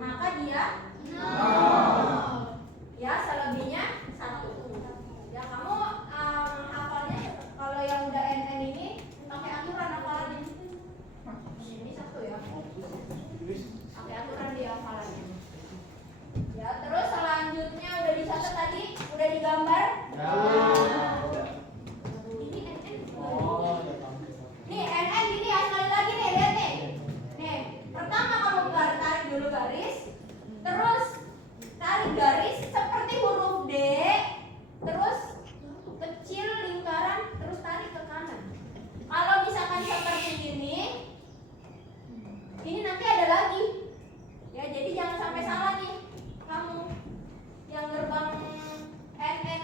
maka dia 0. Ya, selebihnya 1. Ya, kamu hafalnya kalau yang udah NN ini pakai aturan hafalannya. Ini 1 ya. Pakai aturan di hafalannya. Ya, terus selanjutnya udah dicatat tadi, udah digambar. Ini NN. Nih NN ini sekali lagi nih, lihat nih. Nih, pertama kamu tarik dulu garis, terus tarik garis seperti huruf D, terus kecil lingkaran, terus tarik ke kanan. Kalau misalkan seperti ini nanti ada lagi. Ya, jadi jangan sampai salah nih kamu yang gerbang NN.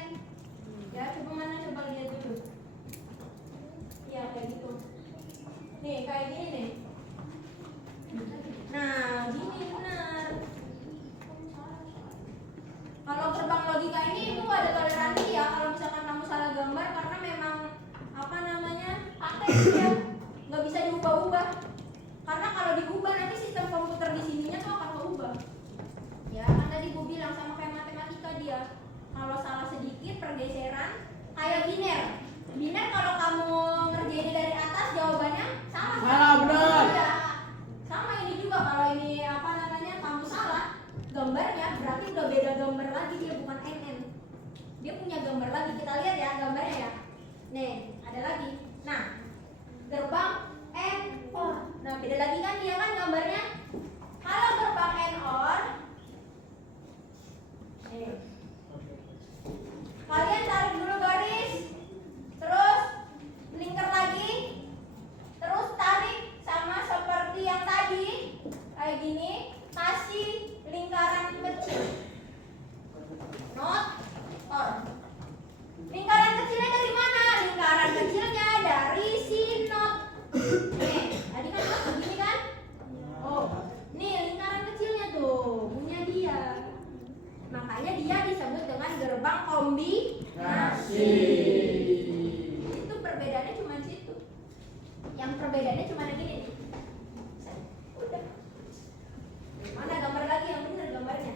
Ya, coba lihat dulu. Ya, kayak gitu. Nih, kayak gini nih. Nah, gini benar. Kalau gerbang logika ini itu ada toleransi ya kalau misalkan kamu salah gambar karena memang pakai ya, nggak bisa diubah-ubah. Karena kalau diubah nanti sistem komputer di sininya tuh akan berubah. Ya, kan tadi gue bilang sama kayak matematika dia. Kalau salah sedikit pergeseran kayak biner. Biner kalau kamu ngerjainnya dari atas jawabannya salah. Salah benar. Iya. Sama ini juga kalau ini kamu salah gambarnya berarti udah beda gambar lagi, dia bukan NN. Dia punya gambar lagi. Kita lihat ya gambarnya ya. Nih, ada lagi. Nah, gerbang N OR. Nah, beda lagi kan dia kan gambarnya. Kalau gerbang N OR, nih. Kalian tarik dulu garis, terus lingkar lagi, terus tarik sama seperti yang tadi, kayak gini, kasih lingkaran kecil. Not OR. Lingkaran kecilnya dari mana? Lingkaran kecilnya dari si not. Nih, tadi kan not begini kan? Oh, nih lingkaran kecilnya tuh punya dia. Makanya dia disebut dengan gerbang kombinasi. Itu perbedaannya cuma situ. Yang perbedaannya cuma gini nih. Udah. Mana gambar lagi yang benar gambarnya?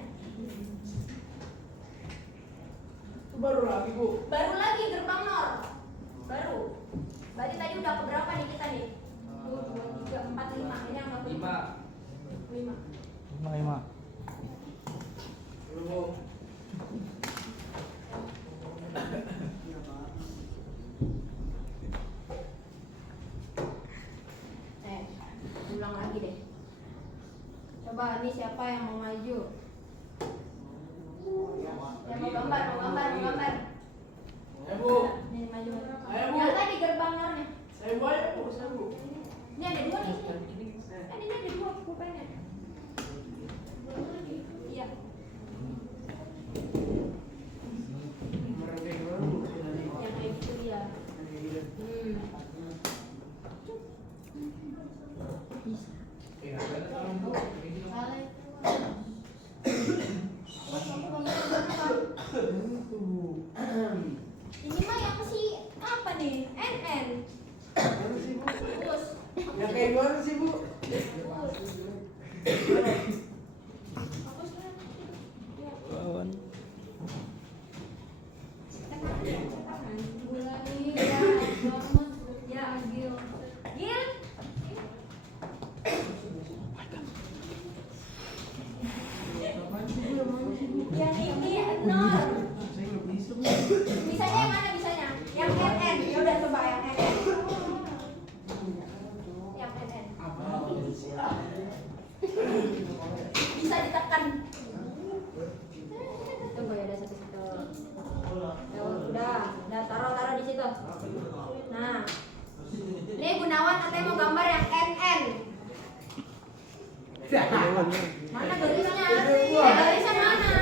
Baru lagi Bu. Baru lagi gerbang NOR. Baru. Berarti tadi udah keberapa nih kita nih? 1, 2, 3, 4, 5. Ini yang 5. 5. Ulang lagi deh. Coba ini siapa yang mau maju? Yang mau gambar. Ayo Bu. Nih maju. Ayo, Bu. Yang tadi gerbang NOR-nya. Saya Bu. Ini ada 2 nih. Kan ini ada 2 pulpennya. Iya. Yang kayak gitu ya. Bisa. Ini mah yang si apa nih? NN. Terus. Yang kayak gimana sih Bu? Lawan. Ya, Gil. Gil. Yang ini NOR. Bisanya yang mana bisanya? Yang NN. Ya udah coba yang NN. Yang NN. Bisa ditekan. Tunggu ya, ada satu-satu. Udah taruh di situ. Nah, ini Gunawan katanya mau gambar yang NN. Mana garisnya? Garisnya mana?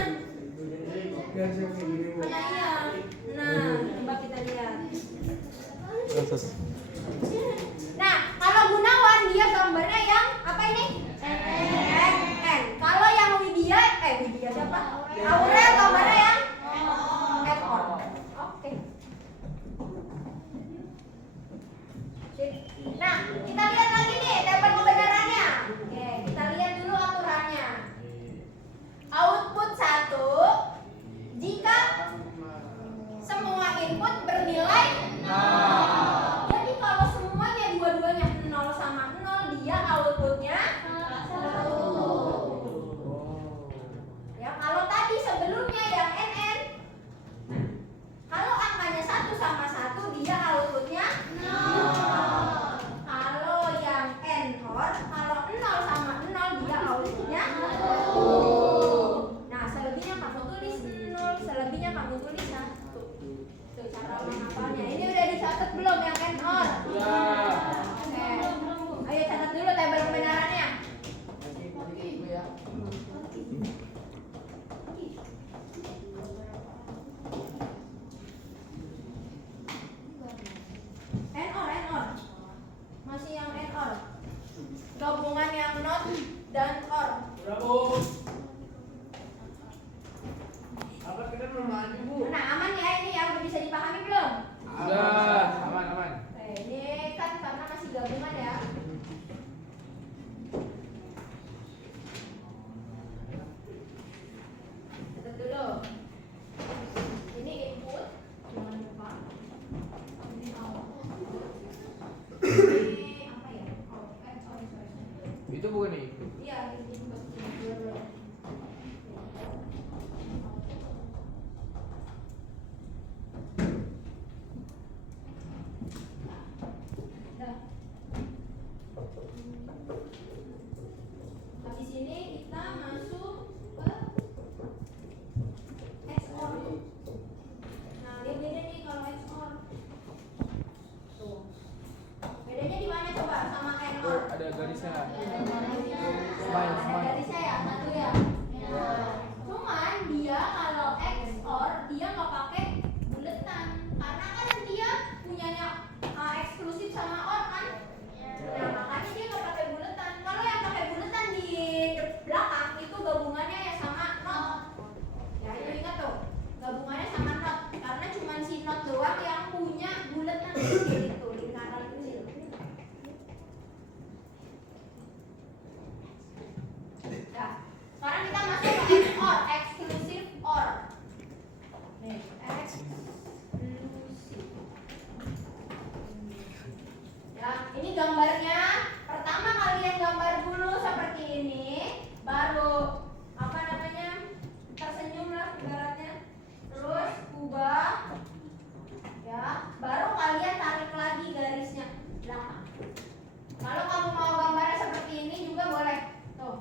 NOR. Masih yang NOR. Gabungan yang not dan or. Udah bu. Apa kita belum maju bu? Nah, aman ya ini ya, udah bisa dipahami belum? Udah. Aman. Ini kan karena masih gabungan ya. Catat dulu. Ini input, jangan lupa. Ini output. Ini apa ya? Sorry. Itu bukan itu. Iya, ini input. Dua-duanya. Dah. Habis ini kita masuk ke XOR. Nah, dia beda nih kalau XOR. Tuh. Bedanya di mana coba sama NOR? Ada garisnya. Ada garisnya ya, satu ya. Cuman dia kalau XOR dia nggak pakai buletan, karena kan dia punyanya eksklusif sama OR kan. Nah, makanya dia nggak pakai buletan. Kalau yang pakai buletan di belakang itu gabungannya ya sama not. Ya itu ingat tuh, gabungannya sama not, karena cuman si not doang yang punya buletan kecil itu, lingkaran kecil. Nah, sekarang kita masuk ke XOR, eksklusif OR. Nih, eksklusif. Ya, ini gambarnya. Pertama kalian gambar dulu seperti ini, baru apa namanya? Tersenyum lah ibaratnya. Terus ubah. Ya, baru kalian tarik lagi garisnya belakang. Kalau kamu mau gambarnya seperti ini juga boleh. Tuh.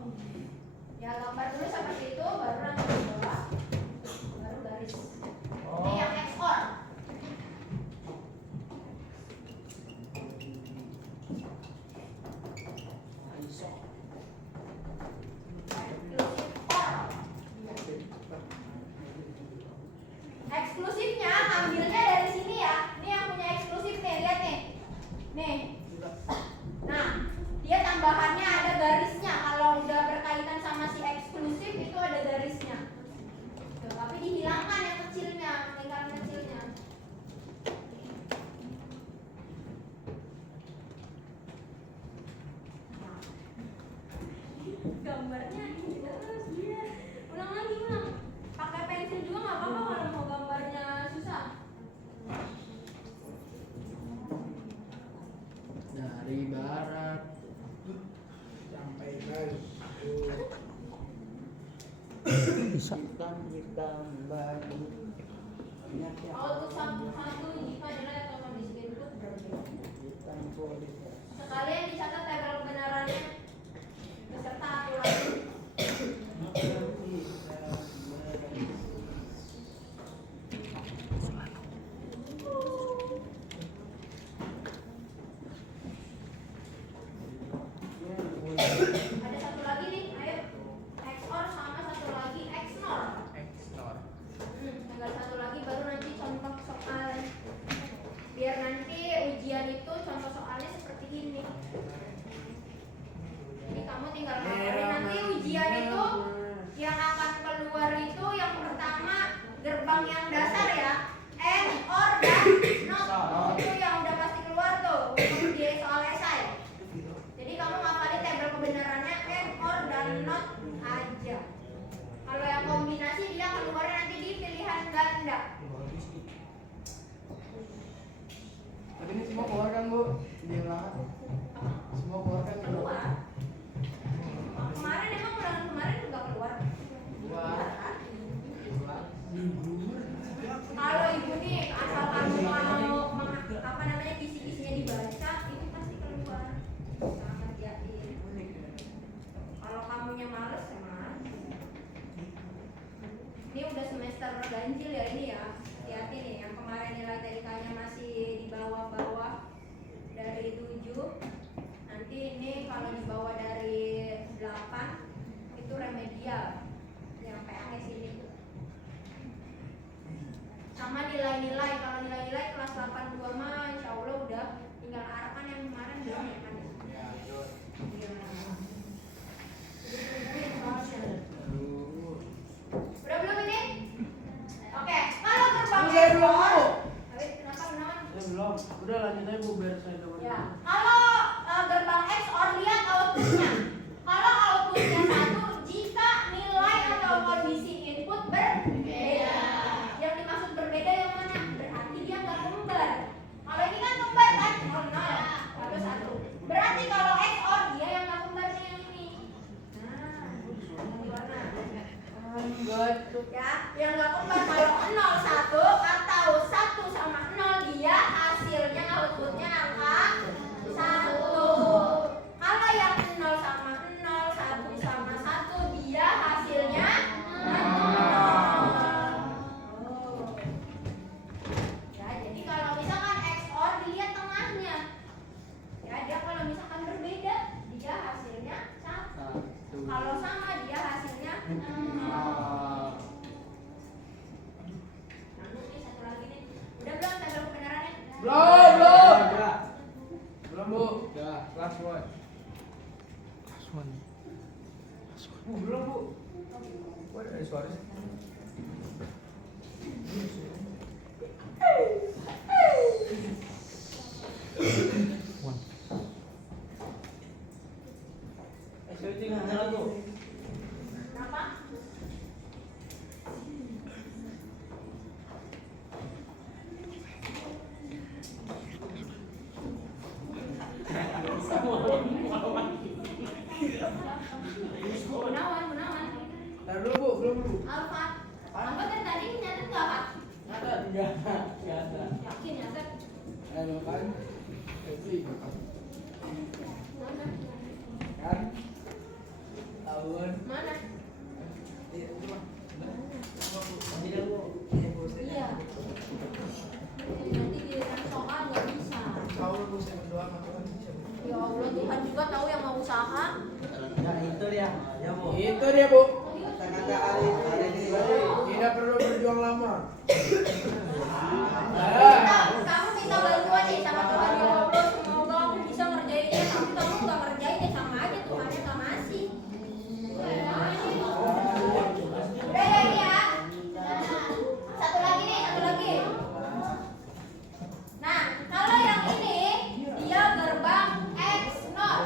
Ya, gambar dulu seperti itu, baru nanti ke bawah, baru garis. Ini yang XOR. Eksklusifnya ambilnya dari sini ya. Ini yang punya eksklusif nih, lihat nih. Nih. Nah, dia tambahannya ada garisnya. Kalau udah berkaitan sama si eksklusif itu ada garisnya. Tuh, tapi dihilangkan yang kecilnya, lingkaran kecilnya. Gambarnya ini terus dia. Ulang lagi, ulang. Pakai pensil juga nggak apa-apa kalau mau gambarnya susah. Dari barat sampai ke Bisa. hitam baju. Output satu jika nilai atau kondisi input berbeda. Hitam polis. Sekalian dicatat tabel kebenarannya beserta aturan. Ada satu lagi nih, ayo. XOR sama satu lagi XNOR. Tinggal satu lagi baru nanti contoh soal. Biar nanti ujian itu contoh soalnya seperti ini. Jadi kamu tinggal ngapain nanti ujian itu yang akan keluar itu yang pertama gerbang yang dasar ya, N, OR dan NOT. Itu yang udah pasti keluar tuh untuk di soal esai. Jadi kamu ngapalin tabel kebenarannya N, OR dan NOT aja. Kalau yang kombinasi dia keluarnya nanti di pilihan ganda. Tapi ini semua keluar kan bu? Di belakang. Semua keluar kan? Keluar. Kemarin emang ulangan kemarin juga keluar. Keluar. Kalau ibu nih asal kamu mau apa namanya kisi-kisinya dibaca itu pasti keluar. Jangan kerjain. Kalau kamunya males ya mas. Ini udah semester ganjil ya ini ya. Hati-hati nih yang kemarin nilai TK-nya masih di bawah-bawah dari 7. Nanti ini kalau di bawah dari 8 itu nilai-nilai. Kalau nilai-nilai kelas 82 mah insya Allah udah tinggal harapan yang kemarin belum ya kan? Ya, betul. Udah belum ini? Oke, kalau gerbang Udah belum, Bu? Kenapa menawan? Belum. Udah lanjut aja Bu biar saya dapat. Ya, kalau gerbang XOR lihat outputnya. Kalau outputnya 1 jika nilai atau kondisi input berbeda. Yang dimaksud berbeda yang mana? Berarti dia nggak kembar. Kalau ini kan kembar kan? 0 lalu 1. Berarti kalau XOR dia yang nggak kembarnya yang ini. Nah, yang warna. Ya, yang nggak kembar kalau 0 1 atau 1 sama 0 dia hasilnya outputnya angka 1. Kalau yang 0 sama 0, 1 sama 1 dia hasilnya 0. Ya, jadi kalau misalkan XOR dilihat tengahnya. Ya, dia kalau misalkan berbeda dia hasilnya 1. Kalau sama dia hasilnya 0. Satu lagi nih. Udah belum tanda kebenarannya? Belum. Belum Bu. Udah, last one. Bu, belum Bu. Wah, ada suara sih. Kenapa? Gunawan. Taruh dulu Bu, belum Bu. Alfa. Alfa kan tadi nyatet nggak Pak? Enggak ada. Yakin nyatet? Ayo kan. Jadi, Mana? kan. Tahun. Mana? Iya, cuma. Iya. Nanti giliran soal nggak bisa. Tahu Bu, saya berdoa sama Tuhan. Ya Allah, Tuhan juga tahu yang mau usaha. Ya itu dia, ya Bu. Itu dia Bu. Kata-kata hari ini. Tidak perlu berjuang lama. Kamu minta bantuan nih sama Tuhan, ya Allah, semoga aku bisa ngerjainnya. Tapi kamu nggak ngerjainnya, sama aja Tuhannya nggak ngasih. Udah ya ini ya. Satu lagi nih, satu lagi. Nah, kalau yang ini dia gerbang XNOR.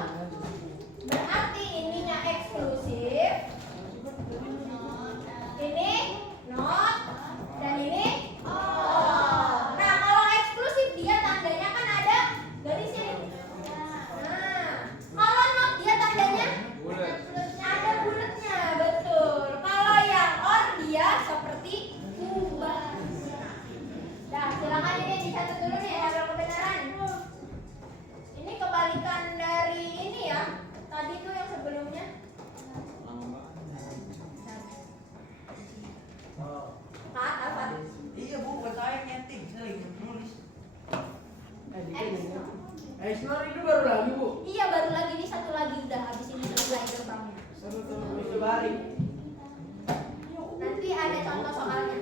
Berarti ininya eksklusif. Ini not dan ini oh. Nah, kalau eksklusif dia tandanya kan ada garis ini. Nah, kalau not dia tandanya Bulat. ada bulatnya, betul. Kalau yang or dia seperti kubah. Nah, silakan ini dicatat dulu nih hasil kebenaran. Ini kebalikan dari ini ya. Tadi tuh yang sebelumnya. Kak, apa? Iya Bu, bukan saya yang nyeting, saya lagi nulis. Snor itu baru lagi Bu. Iya, baru lagi nih satu lagi udah habis ini selesai gerbangnya. Itu balik. Nanti ada contoh soalnya.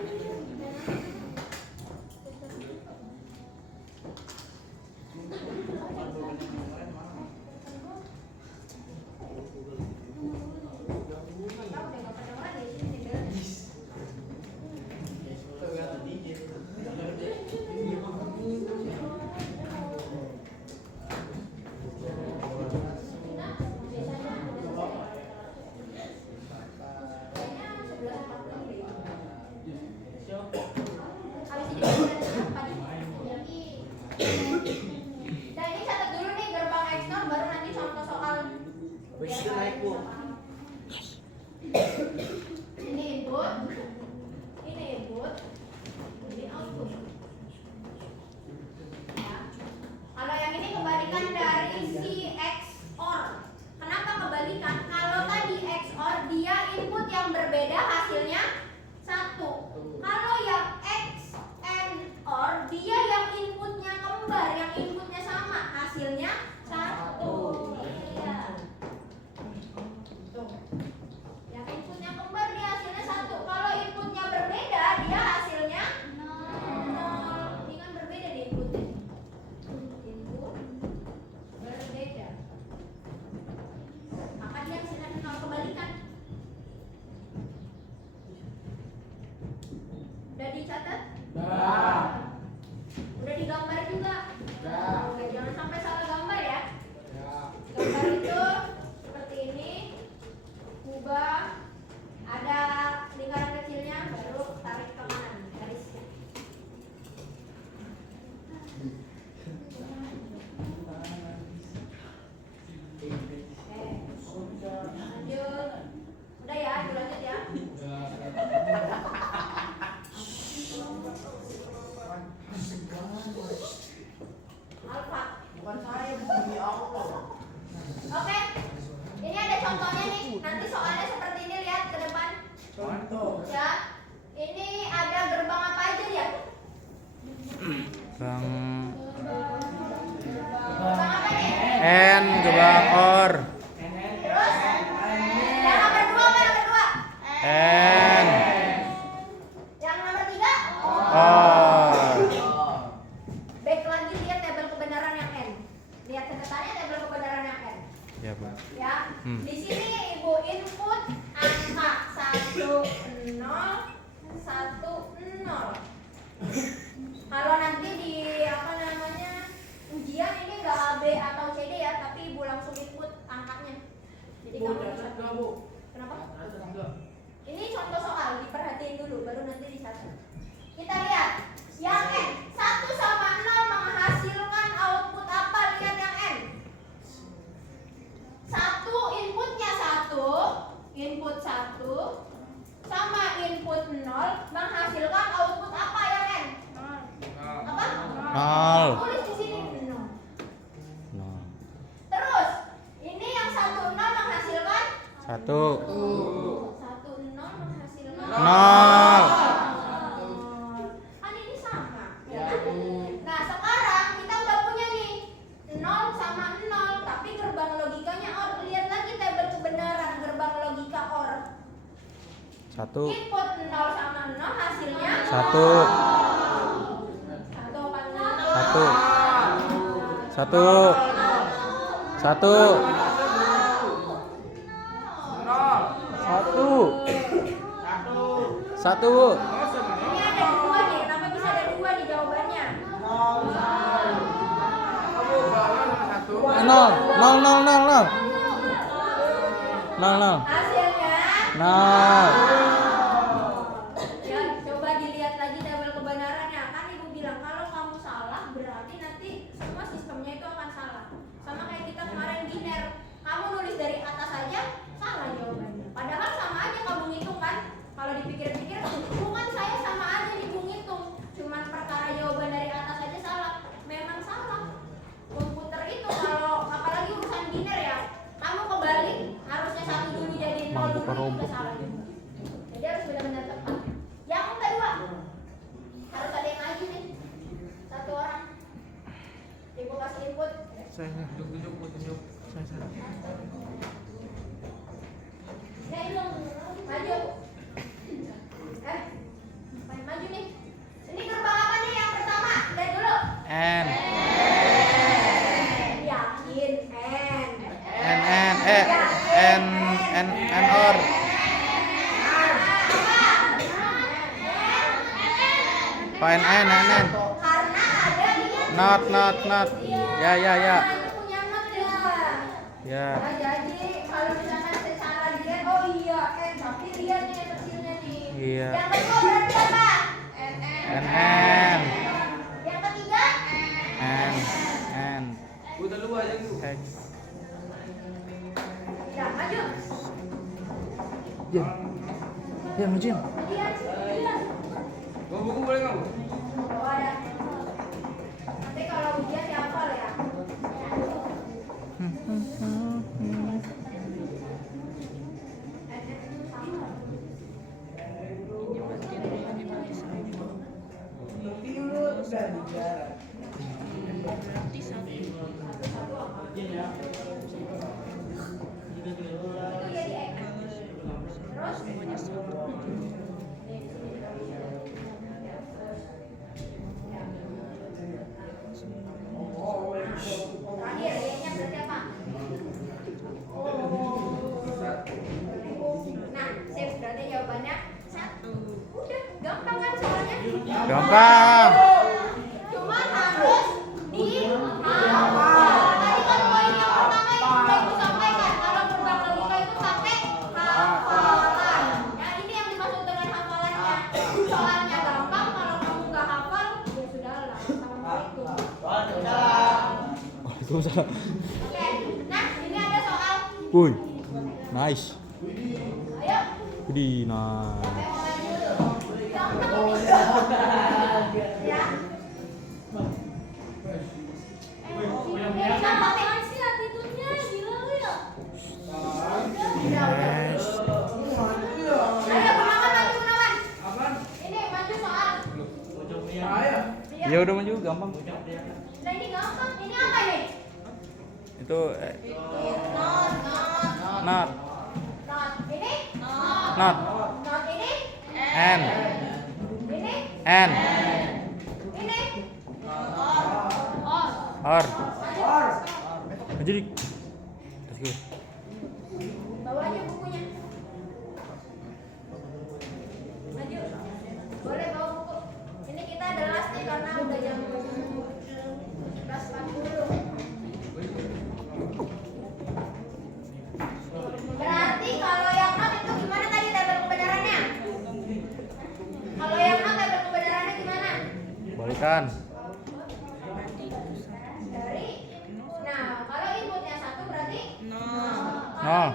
Tahu deh, nggak kedengeran di sini dengeran. Nah, ini catat dulu nih gerbang XNOR, baru nanti contoh soal. Begitu naik Bu. Ini input, ini output. Ya. Kalau yang ini kebalikan dari si XOR. Kenapa kebalikan? Kalau tadi XOR dia input yang berbeda hasilnya 1. Kalau yang XNOR dia yang inputnya kembar, yang inputnya sama, hasilnya 1. Iya. Tuh. Yang inputnya kembar dia hasilnya 1. Kalau inputnya berbeda dia hasilnya 0. Ya, ini ada gerbang apa aja ya? Bang Gerbang apa nih? N, gerbang OR. Terus yang nomor 2 apa nomor 2? N, Yang nomor 3? OR. Baik lagi lihat tabel kebenaran yang N. Lihat catatannya tabel kebenaran yang N. Ya, Bu. Ya. Di sini Ibu input angka 1 0 1 0. Kalau nanti di apa namanya ujian ini nggak A B atau C D ya, tapi Ibu langsung input angkanya. Jadi Bu, kamu catat bisa. enggak, Bu? Kenapa? Catat enggak? Ini contoh soal, diperhatiin dulu baru nanti dicatat. Kita lihat yang N 1 sama 0 menghasilkan output apa? Lihat yang N. 1 inputnya 1, input 1 sama input 0 menghasilkan output apa yang N? Apa? 0. Tulis di sini 0. 0. Terus ini yang 1 0 menghasilkan 1. 1 0 menghasilkan 0. Kan ini sama. Ya. Nah, sekarang kita udah punya nih 0 sama 0, tapi gerbang logikanya OR. Lihat lagi tabel kebenaran gerbang logika OR. 1. Input 0 sama 0 hasilnya 1. 1. Ini ada 2 nih. Kenapa bisa ada 2 nih jawabannya? 0. 0. Hasilnya 0. ya, coba dilihat lagi tabel kebenarannya. Kan Ibu bilang kalau kamu salah berarti nanti semua sistemnya itu akan salah. Sama kayak kita kemarin biner. Kamu nulis dari atas aja salah jawabannya. Padahal sama aja kamu ngitung kan? Kalau dipikir-pikir bukan saya sama aja nih Ibu ngitung. Cuman perkara jawaban dari atas aja salah. Memang salah. Komputer itu kalau apalagi urusan biner ya, kamu kebalik harusnya 1 dulu jadi 0 dulu juga salah juga. Jadi harus benar-benar tepat. Yang kedua harus ada yang maju nih. 1 orang. Ibu kasih input. Saya. Tunjuk. Ya itu maju. Maju nih. Ini gerbang apa nih yang pertama? Lihat dulu. N. Yakin N. N OR. Apa N? Karena ada di Not. Ya. Itu punya not ya. Ya. Nah, jadi kalau misalkan secara dilihat, oh iya N, tapi lihat nih kecilnya nih. Iya. Yang kedua berarti apa? NN. Yang ketiga? N. Bu, dulu aja, Bu. X. Ya, maju. Ya, maju. Lihat. Bawa buku boleh nggak, Bu? Oh, ada. Nanti kalau ujian dihafal ya. Itu jadi X. Terus terakhir Y-nya berarti apa? Nah, sip, berarti jawabannya 1. Udah, gampang kan soalnya? Gampang. Cuma harus dihafal. Tadi kan poin yang pertama yang udah Ibu sampaikan, kalau gerbang logika itu pakai hafalan. Nah, ini yang dimaksud dengan hafalannya. Soalnya gampang, kalau kamu nggak hafal, ya sudahlah. Assalamualaikum. Waalaikumsalam. Oke, nah ini ada soal. Woi. Nice. Ayo, Widih, nah. siapa yang mau maju dulu? Gampang nih. Ya. Kenapa pengen sih attitude-nya? Gila lu ya. Udah. Nice. Ayo, Ya udah maju gampang. Nah ini gampang. Ini apa nih? Itu Not. not Ini? not Not ini? and Ini? and Ini? or. Maju dik. Let's go. Bawa aja bukunya. Maju. Boleh bawa buku. Ini kita ada last nih karena udah jam 11.40. Berarti kalau yang not itu gimana tadi tabel kebenarannya? Kalau yang not tabel kebenarannya gimana? Balikan. Dari. Nah, kalau inputnya 1 berarti No.